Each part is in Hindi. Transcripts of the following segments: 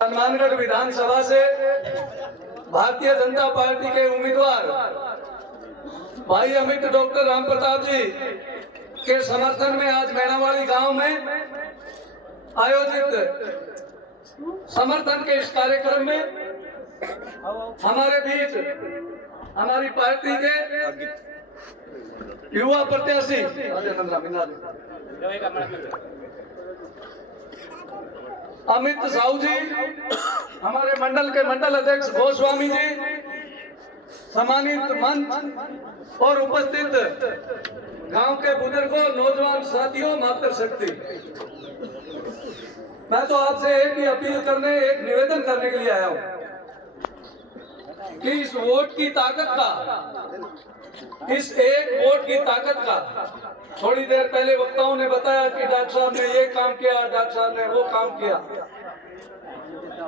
हनुमानगढ़ विधानसभा से भारतीय जनता पार्टी के उम्मीदवार भाई अमित डॉक्टर राम प्रताप जी के समर्थन में आज मैनावाड़ी गांव में आयोजित समर्थन के इस कार्यक्रम में हमारे बीच हमारी पार्टी के युवा प्रत्याशी अमित साहू जी, हमारे मंडल के मंडल अध्यक्ष गोस्वामी जी, सम्मानित मंच और उपस्थित गांव के बुजुर्गों, नौजवान साथियों, मातृशक्ति, मैं तो आपसे एक ही अपील करने, एक निवेदन करने के लिए आया हूं कि इस वोट की ताकत का, इस एक वोट की ताकत का, थोड़ी देर पहले वक्ताओं ने बताया कि डॉक्टर साहब ने ये काम किया, डॉक्टर साहब ने वो काम किया।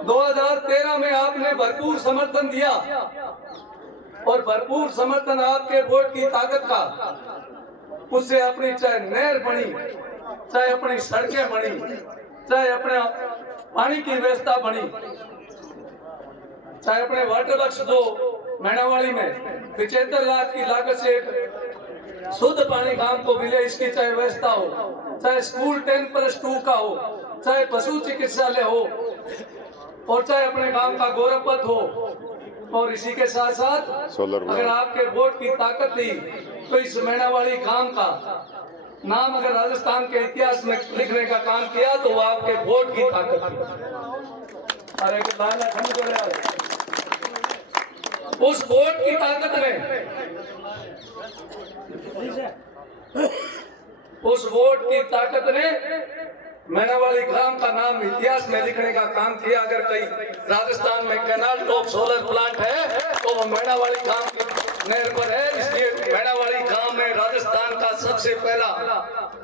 2013 में आपने भरपूर समर्थन दिया और भरपूर समर्थन आपके वोट की ताकत का, उससे अपनी चाहे नहर बनी, चाहे अपनी सड़कें बनी, चाहे अपने पानी की व्यवस्था बनी, चाहे अपने वाटर वर्क्स जो मैनावाड़ी में 75 लाख की लागत से शुद्ध पानी गांव को मिले, इसकी चाहे व्यवस्था हो, चाहे स्कूल 10+2 का हो, चाहे पशु चिकित्सालय हो, और चाहे अपने गांव का गौरव पथ हो, और इसी के साथ साथ अगर आपके वोट की ताकत थी तो इस मैनावाड़ी गांव का नाम अगर राजस्थान के इतिहास में लिखने का काम किया तो वो आपके वोट की ताकत थी। अरे उस वोट की ताकत में, उस वोट की ताकत ने मैनावाड़ी ग्राम का नाम इतिहास में लिखने का काम किया। अगर कहीं राजस्थान में कैनाल टॉप सोलर प्लांट है तो वो मैनावाड़ी गांव की नहर पर है, इसलिए मैनावाड़ी गांव में राजस्थान का सबसे पहला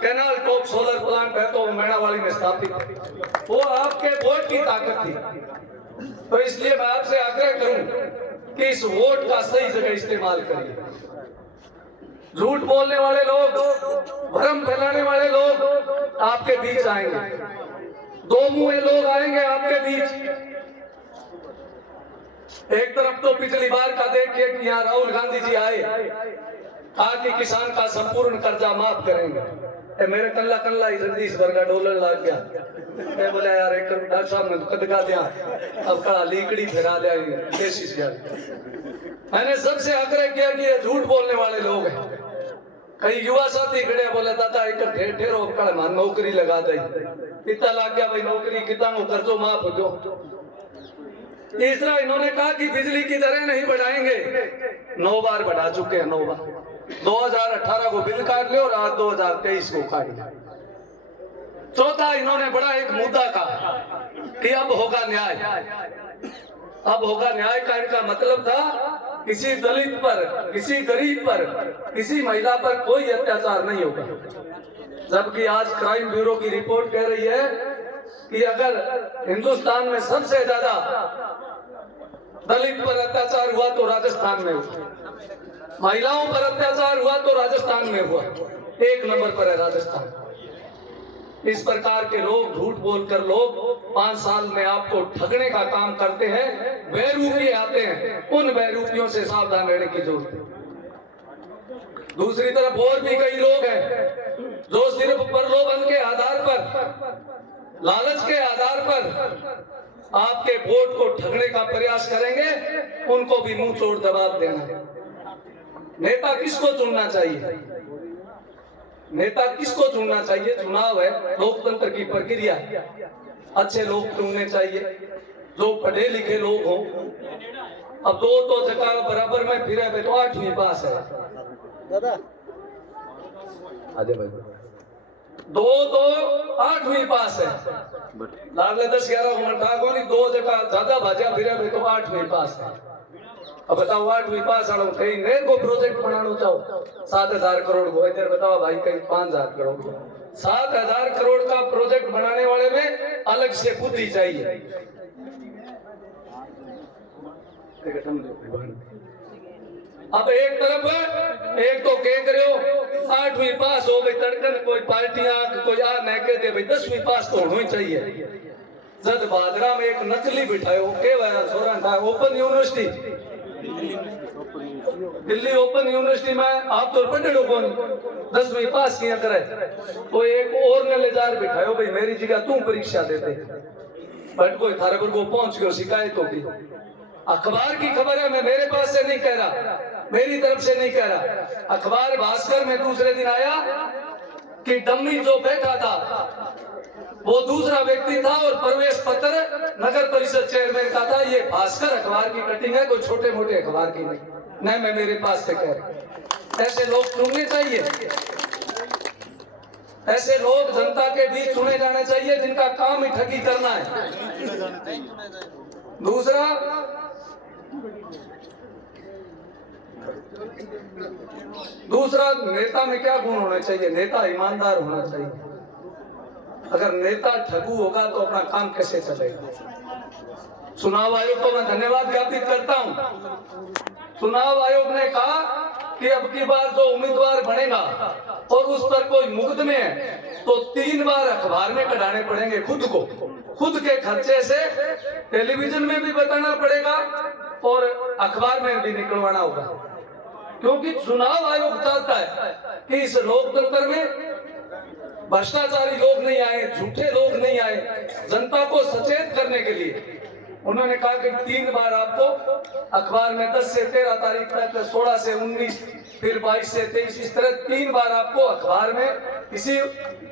कैनाल टॉप सोलर प्लांट है तो वो मैनावाड़ी में स्थापित है। वो आपके वोट की ताकत थी। तो इसलिए मैं आपसे आग्रह करूं कि इस वोट का सही जगह इस्तेमाल करिए। झूठ बोलने वाले लोग, भ्रम फैलाने वाले लोग आपके बीच आएंगे, दो मुंहे लोग आएंगे आपके बीच। एक तरफ तो पिछली बार का देखिए कि यहाँ राहुल गांधी जी आए, कहा कि किसान का संपूर्ण कर्जा माफ करेंगे। मेरे कल्ला कल्ला ही जगदीश भर का डॉलर लग गया। मैं बोला यार एक डॉक्टर साहब ने कदका दिया, अब कड़ा लीकड़ी फिरा दिया, मैंने सबसे आग्रह किया कि ये झूठ बोलने वाले लोग हैं। कई युवा साथी खड़े बोले दादा एक ठेरो मान नौकरी लगा दी, कितना लग गया भाई नौकरी, कितना कर्जो माफ हो गयो। तीसरा इन्होंने कहा कि बिजली की दरें नहीं बढ़ाएंगे, 9 बार बढ़ा चुके हैं, 9 बार। 2018 को बिल काट लिया और आज 2023 को काट लिया। चौथा इन्होंने बड़ा एक मुद्दा कहा कि अब होगा न्याय। अब होगा न्याय का इनका मतलब था किसी दलित पर, किसी गरीब पर, किसी महिला पर कोई अत्याचार नहीं होगा। जबकि आज क्राइम ब्यूरो की रिपोर्ट कह रही है कि अगर हिंदुस्तान में सबसे ज्यादा दलित पर अत्याचार हुआ तो राजस्थान में हुआ, महिलाओं पर अत्याचार हुआ तो राजस्थान में हुआ, 1 नंबर पर है राजस्थान। इस प्रकार के लोग, झूठ बोलकर लोग 5 साल में आपको ठगने का काम करते हैं, बेरूपी आते हैं, उन बेरूपियों से सावधान रहने की जरूरत है। दूसरी तरफ और भी कई लोग हैं जो सिर्फ प्रलोभन के आधार पर, लालच के आधार पर आपके वोट को ठगने का प्रयास करेंगे, उनको भी मुंह तोड़ जवाब देना है। नेता किसको चुनना चाहिए? नेता किसको चुनना चाहिए? चुनाव है, लोकतंत्र की प्रक्रिया है। अच्छे लोग चुनने चाहिए, जो पढ़े लिखे लोग हों। अब 2 तो जगह बराबर में फिरे तो 8वीं पास है दादा, भाई 2 तो 8वीं पास है, लागले 10-11 उम्र ठाको नहीं, 2 जगह ज्यादा भाजा फिरे तो 8वीं पास है। अब बताओ 8वीं पास आलो कहीं नए को प्रोजेक्ट बनाना चाहो 7,000 करोड़ को, इधर बताओ भाई कहीं 5,000 करोड़। 7,000 करोड़ का प्रोजेक्ट बनाने वाले में अलग से बुद्धि चाहिए। अब एक तरफ एक तो कह करे हो 8वीं पास हो गई तड़कन, कोई पार्टियां कोई आ न कहते भाई 10वीं पास तो होना ही चाहिए। जद बादरा में एक नकली बिठायो के वाला छोरा था open university Delhi open university में आप तो पढ़े लोगों ने 10वीं पास किया करे तो एक और ने ले जार बिठायो भाई मेरी जगह तू परीक्षा देते बट कोई थारे पर को पहुंच गयो शिकायत होगी अखबार की खबर है मैं मेरे पास से नहीं कह रहा मेरी तरफ से नहीं कह रहा अखबार भास्कर में दूसरे दिन आया कि डम्मी जो बैठा था वो दूसरा व्यक्ति था और प्रवेश पत्र नगर परिषद चेयरमैन का था। ये भास्कर अखबार की कटिंग है कोई छोटे मोटे अखबार की नहीं मैं मेरे पास से कह रहा ऐसे लोग चुनने चाहिए ऐसे लोग जनता के बीच चुने जाने चाहिए जिनका काम ही ठगी करना है। दूसरा नेता में क्या गुण होना चाहिए नेता ईमानदार होना चाहिए। अगर नेता ठगू होगा तो अपना काम कैसे चलेगा। चुनाव आयोग को मैं धन्यवाद ज्ञापित करता हूं। चुनाव आयोग ने कहा कि अब की बार जो उम्मीदवार बनेगा और उस पर कोई मुकदमे है तो 3 बार अखबार में कढ़ाने पड़ेंगे खुद के खर्चे से टेलीविजन में भी बताना पड़ेगा और अखबार में भी निकलवाना होगा क्योंकि चुनाव आयोग चाहता है कि इस लोकतंत्र में भ्रष्टाचारी लोग नहीं आए झूठे लोग नहीं आए। जनता को सचेत करने के लिए उन्होंने कहा कि 3 बार आपको अखबार में 10 से 13 तारीख तक 16 से 19 फिर 22 से 23 इस तरह 3 बार आपको अखबार में किसी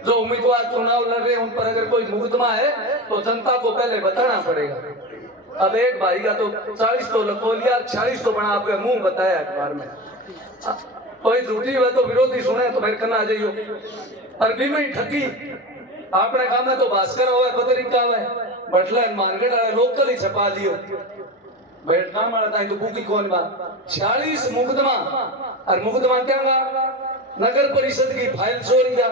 जो उम्मीदवार चुनाव लड़ रहे हैं उन पर अगर कोई मुकदमा है तो जनता को पहले बताना पड़ेगा। अब एक भाई का तो 40 तो लखो लिया 46 तो बना आपका मुंह बताया अखबार में कोई झूठी हुआ तो विरोधी सुने तो मेरे करना आ जाइयो अरबी में ही ठगी आपने काम है तो भास्कर हुआ पत्रिका हुआ बटला मार्केट लोकल ही छपा लियो बैठना वाला था तो बुकी कौन बात 46 मुकदमा और मुकदमा क्या नगर परिषद की फाइल चोरी का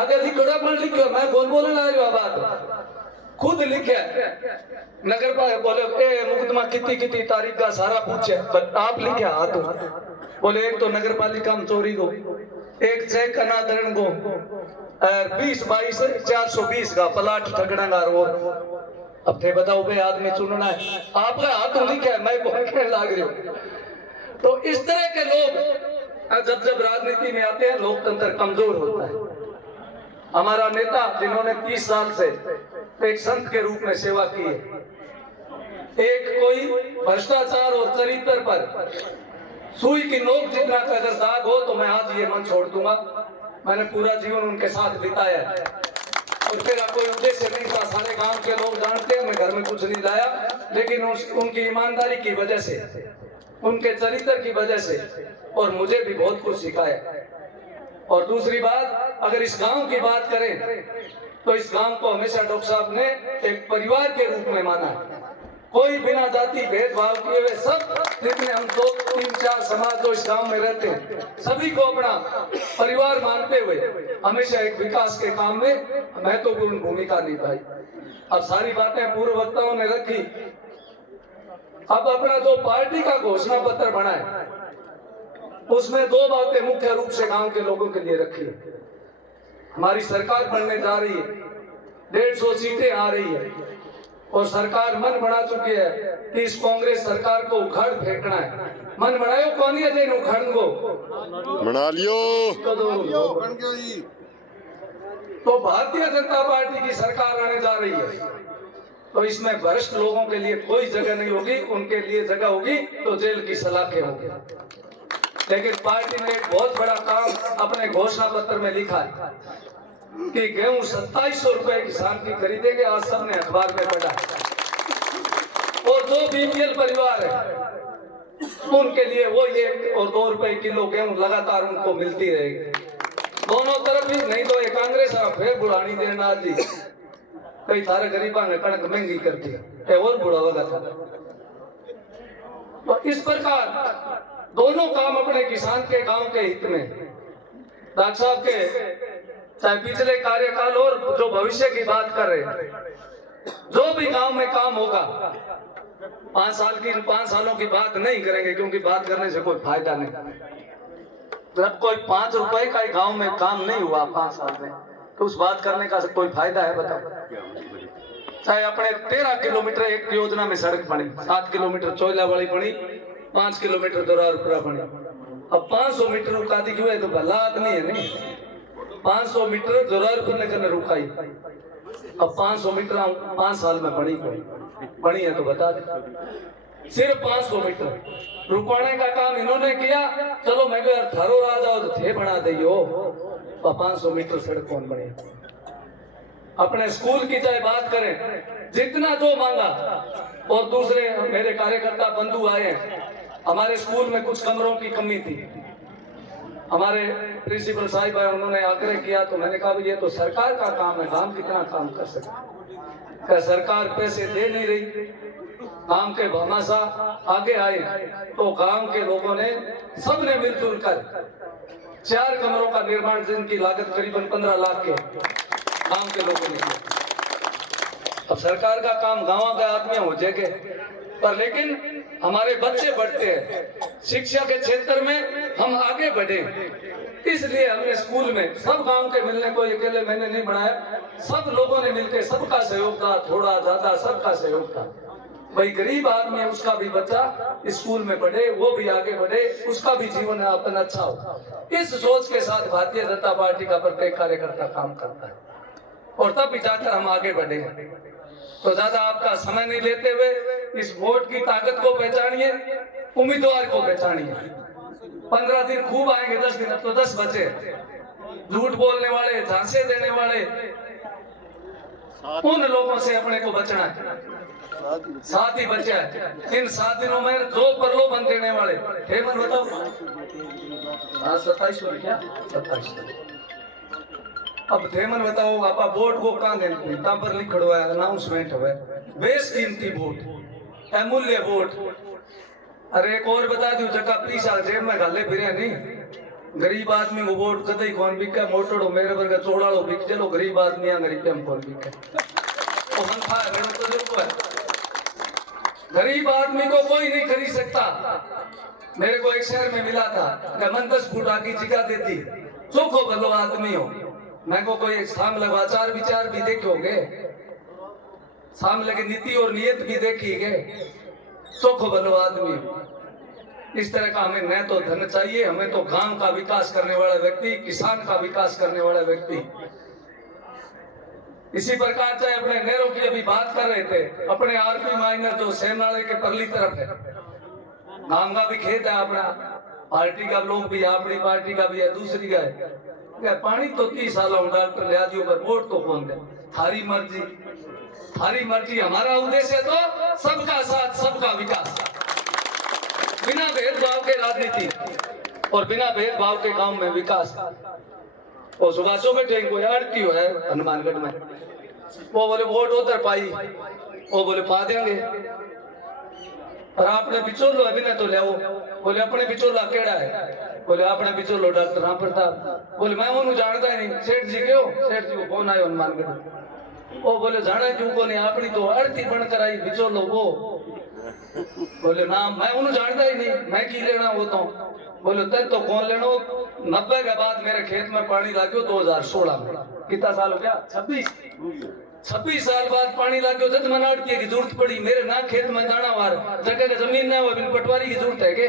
आगे लिखोड़ा पर लिखो मैं कौन बोलने ला रही हूँ बात खुद लिखे नगर पालिका बोले ए मुकदमा कितनी तारीख का सारा पूछे आप लिखे हाथ बोले एक तो नगर पालिका में चोरी को एक चेक का नादरण को 20-22 420 का प्लाट ठगना का रोड अब थे बताओ भाई आदमी चुनना है आपका हाथ लिखा है मैं कहने लाग रही हूँ। तो इस तरह के लोग जब राजनीति में आते हैं लोकतंत्र कमजोर होता है। हमारा नेता जिन्होंने 30 साल से एक संत के रूप में सेवा की है एक कोई भ्रष्टाचार और चरित्र पर सुई की नोक जितना का अगर दाग हो तो मैं आज ये मन छोड़ दूंगा। मैंने पूरा जीवन उनके साथ बिताया और फिर कोई उद्देश्य नहीं था सारे गांव के लोग जानते हैं मैं घर में कुछ नहीं लाया लेकिन उनकी ईमानदारी की वजह से उनके चरित्र की वजह से और मुझे भी बहुत कुछ सिखाया। और दूसरी बात अगर इस गांव की बात करें तो इस गांव को हमेशा डॉक्टर साहब ने एक परिवार के रूप में माना है। कोई बिना जाति भेदभाव किए हुए सब जितने हम 2-3-4 समाज जो इस गांव में रहते हैं सभी को अपना परिवार मानते हुए हमेशा एक विकास के काम में महत्वपूर्ण भूमिका निभाई। अब सारी बातें पूर्व वक्ताओं ने रखी। अब अपना जो पार्टी का घोषणा पत्र बना है उसमें 2 बातें मुख्य रूप से गांव के लोगों के लिए रखी। हमारी सरकार बनने जा रही है 150 सीटें आ रही है और सरकार मन बना चुकी है कि इस कांग्रेस सरकार को उखाड़ फेंकना है। मन बनायो कौन है दिन उखाड़ को बना लियो तो भारतीय जनता पार्टी की सरकार आने जा रही है तो इसमें भ्रष्ट लोगों के लिए कोई जगह नहीं होगी। उनके लिए जगह होगी तो जेल की सलाखें होंगी। लेकिन पार्टी ने एक बहुत बड़ा काम अपने घोषणा पत्र में लिखा है कि गेहूं 2700 रुपए किसान की खरीदेंगे। आज सबने अखबार में पढ़ा और जो बीपीएल परिवार है उनके लिए वो 1 और 2 रुपए किलो गेहूं लगातार उनको मिलती रहेगी दोनों तरफ ही। नहीं तो ये कांग्रेस फिर बुढ़ानी देना जी कई सारे गरीबा ने कणक महंगी कर दी और बुढ़ा होगा था। तो इस प्रकार दोनों काम अपने किसान के गांव के हित में डॉक्टर साहब के चाहे पिछले कार्यकाल और जो भविष्य की बात कर रहे हैं जो भी गांव में काम होगा 5 सालों की बात नहीं करेंगे क्योंकि बात करने से कोई फायदा नहीं। जब कोई 5 रुपए का गांव में काम नहीं हुआ 5 साल में तो उस बात करने का कोई फायदा है बताओ। चाहे अपने 13 किलोमीटर एक योजना में सड़क बनी, 7 किलोमीटर चोइला वाली बनी, 5 किलोमीटर दोरारपुरा बनी। अब 500 मीटर रुका दी क्यों है तो भला आदमी है नहीं, 500 मीटर दोरारपुर ने करने रुकाई। अब 500 मीटर 5 साल में बनी है तो बता दे, सिर्फ 500 मीटर रुकवाने का काम इन्होंने किया। चलो मैं यार थारो राजा और थे बना दियो, 500 मीटर सड़क कौन बने। अपने स्कूल की चाहे बात करें, जितना जो मांगा, और दूसरे मेरे कार्यकर्ता बंधु आए हैं, हमारे स्कूल में कुछ कमरों की कमी थी, हमारे प्रिंसिपल साहिब आए, उन्होंने आग्रह किया तो मैंने कहा ये तो सरकार का काम है, हम कितना काम कर सकते। क्या सरकार पैसे दे नहीं रही, काम के भामाशा आगे आए तो गांव के लोगों ने सबने मिलजुल कर 4 कमरों का निर्माण, जिनकी लागत करीबन 15 लाख के गांव के लोगों ने किया। अब सरकार का काम गांव के आदमी हो जाएंगे, पर लेकिन हमारे बच्चे बढ़ते हैं, शिक्षा के क्षेत्र में हम आगे बढ़े, इसलिए हमने स्कूल में सब गांव के मिलने को अकेले मैंने नहीं बनाया, सब लोगों ने मिलकर सबका सहयोग था, थोड़ा ज्यादा सबका सहयोग था। भाई गरीब आदमी है, उसका भी बच्चा स्कूल में पढ़े, वो भी आगे बढ़े, उसका भी जीवन यापन अच्छा हो, इस सोच के साथ भारतीय जनता पार्टी का प्रत्येक कार्यकर्ता काम करता है, और तब जाकर हम आगे बढ़े। तो ज्यादा आपका समय नहीं लेते हुए इस वोट की ताकत को पहचानिए, उम्मीदवार को पहचानिए। 15 दिन खूब आएंगे, 10 दिन, अब तो 10 बचे। झूठ बोलने वाले, झांसे देने वाले, उन लोगों से अपने को बचना है। 7 ही बचे हैं, इन 7 दिनों में 2 प्रलोभन देने वाले, हेमंत बताओ, 27 क्या 27। अब थेमन बताओ आपा वोट को कहां देते ता पर लिखड़ो है, अनाउंसमेंट है, बेशकीमती वोट, अमूल्य वोट। अरे एक और बता दूं, जगह पीसा जेब में घाले फिरे नहीं, गरीब आदमी को वोट कदई कौन बिके, मोटड़ो मेरे वर्ग चोड़ाड़ो बिक, चलो गरीब आदमी आ गरीब हम कौन बिके, तो हम खा मेरे तो देखो है, गरीब आदमी को कोई नहीं खरीद सकता। मेरे को एक शहर में मिला था, मन 10 फुट आगे जगह देती, चोखो भलो आदमी हो, मैं को कोई सामने आचार विचार भी देखोगे, सामने की नीति और नियत भी देखिएगे, चोखो भलो आदमी। इस तरह का हमें न तो धन चाहिए, हमें तो गांव का विकास करने वाला व्यक्ति, किसान का विकास करने वाला व्यक्ति। इसी प्रकार चाहे अपने नहरों की अभी बात कर रहे थे, अपने आरपी माइनर जो सेमनाले के परली तरफ है, गांव का भी खेत है अपना, पार्टी का लोग भी, अपनी पार्टी का भी है, दूसरी का है। पानी तो 30 साल डॉक्टर ले दियो, पर वोट तो कौन दे, थारी मर्जी, थारी मर्जी। हमारा उद्देश्य तो सबका साथ सबका विकास, बिना भेदभाव के राजनीति और बिना भेदभाव के गांव में विकास। और सुभाषों के टेंक को आड़ती है हनुमानगढ़ में, वो बोले वोट उधर पाई, वो बोले पा देंगे, पर आपने बिचोलो अभी ना तो ले आओ, बोले अपने बिचोला केड़ा है, बोले आपने बिचोलो डॉक्टर राम प्रताप, बोले मैं उन्हें जानता ही नहीं, सेठ जी क्यों, सेठ जी को फोन आयो हनुमानगढ़, वो बोले जाने क्यों को नहीं, अपनी तो आरती बन कर आई बिचोलो वो, बोले नाम मैं उन्हें जानता ही नहीं, मैं की लेना होता हूँ, बोले तब तो कौन लेना। 90 के बाद मेरे खेत में पानी लागो 2016 में, कितना साल हो गया, 26 साल बाद पानी लागो, जब मनाट की जरूरत पड़ी, मेरे ना खेत में दाना वार जगह जमीन ना हो, पटवारी की जरूरत है के,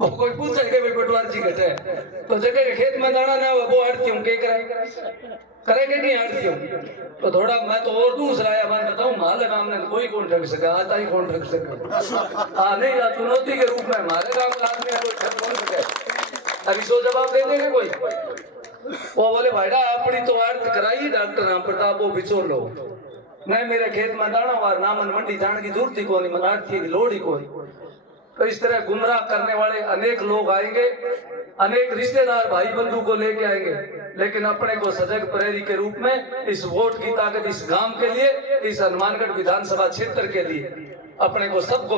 वो कोई पूछे के भाई पटवारी जी घटे, तो जगह के खेत में दाना ना हो, वो आड़ती हूँ के करेंगे नहीं आड़ती हूँ, तो थोड़ा मैं तो और दूसरा आया बात बताऊँ, हमारे गांव में कोई कौन ठग सका, आता ही कौन ठग सका, नहीं चुनौती के रूप में हमारे गांव का आदमी है, कोई ठग कौन सके, अभी सो जवाब दे देंगे कोई। वो बोले भाईडा अपनी तो अर्थ कराई डॉक्टर राम प्रताप, वो बिचोर लो, मैं मेरे खेत में दाना वार ना मन मंडी जाने की जरूरत ही कोनी, मन आड़ती की लोड़ ही कोनी। तो इस तरह गुमराह करने वाले अनेक लोग आएंगे, अनेक रिश्तेदार भाई बंधु को लेके आएंगे, लेकिन अपने को सजग प्रहरी के रूप में इस वोट की ताकत इस गांव के लिए, इस हनुमानगढ़ विधानसभा क्षेत्र के लिए अपने को सबको